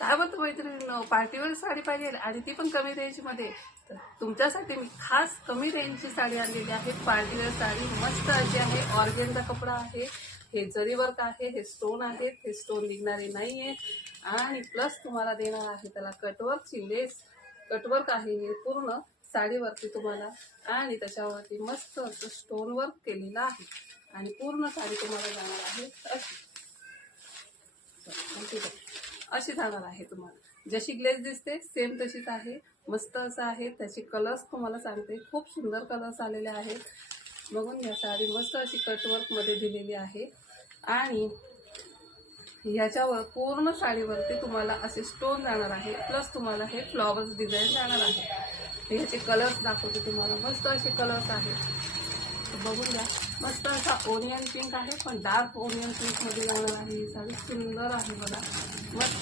काय म्हणतो मैत्रिणींनो, पार्टीवेअर साडी पाहिजे आणि ती पण कमी रेंजमध्ये. तर तुमच्यासाठी मी खास कमी रेंजची साडी आणलेली आहे. पार्टीवेअर साडी मस्त अशी आहे. ऑर्गेन्झा कपडा आहे, हे जरी वर्क आहे, हे स्टोन आहेत, हे स्टोन निघणारे नाही आहे. आणि प्लस तुम्हाला देणार आहे त्याला कटवर्कची लेस. कटवर्क आहे हे पूर्ण साडीवरती तुम्हाला, आणि त्याच्यावरती मस्त असं स्टोन वर्क केलेलं आहे. आणि पूर्ण साडी तुम्हाला जाणार आहे अशी जाणार आहे. तुम्हाला जशी ग्लेज दिसते सेम तशीच आहे. मस्त असं आहे. त्याचे कलर्स तुम्हाला सांगते, खूप सुंदर कलर्स आलेले आहेत. बघून घ्या, साडी मस्त अशी कटवर्कमध्ये दिलेली आहे. आणि ह्याच्यावर पूर्ण साडीवरती तुम्हाला असे स्टोन जाणार आहे. प्लस तुम्हाला हे फ्लॉवर्स डिझाईन जाणार आहे. ह्याचे कलर्स दाखवते तुम्हाला. मस्त असे कलर्स आहेत, बघून घ्या. मस्त असा ओनियन पिंक आहे, पण डार्क ओनियन पिंकमध्ये जाणार आहे ही साडी. सुंदर आहे बघा, मस्त.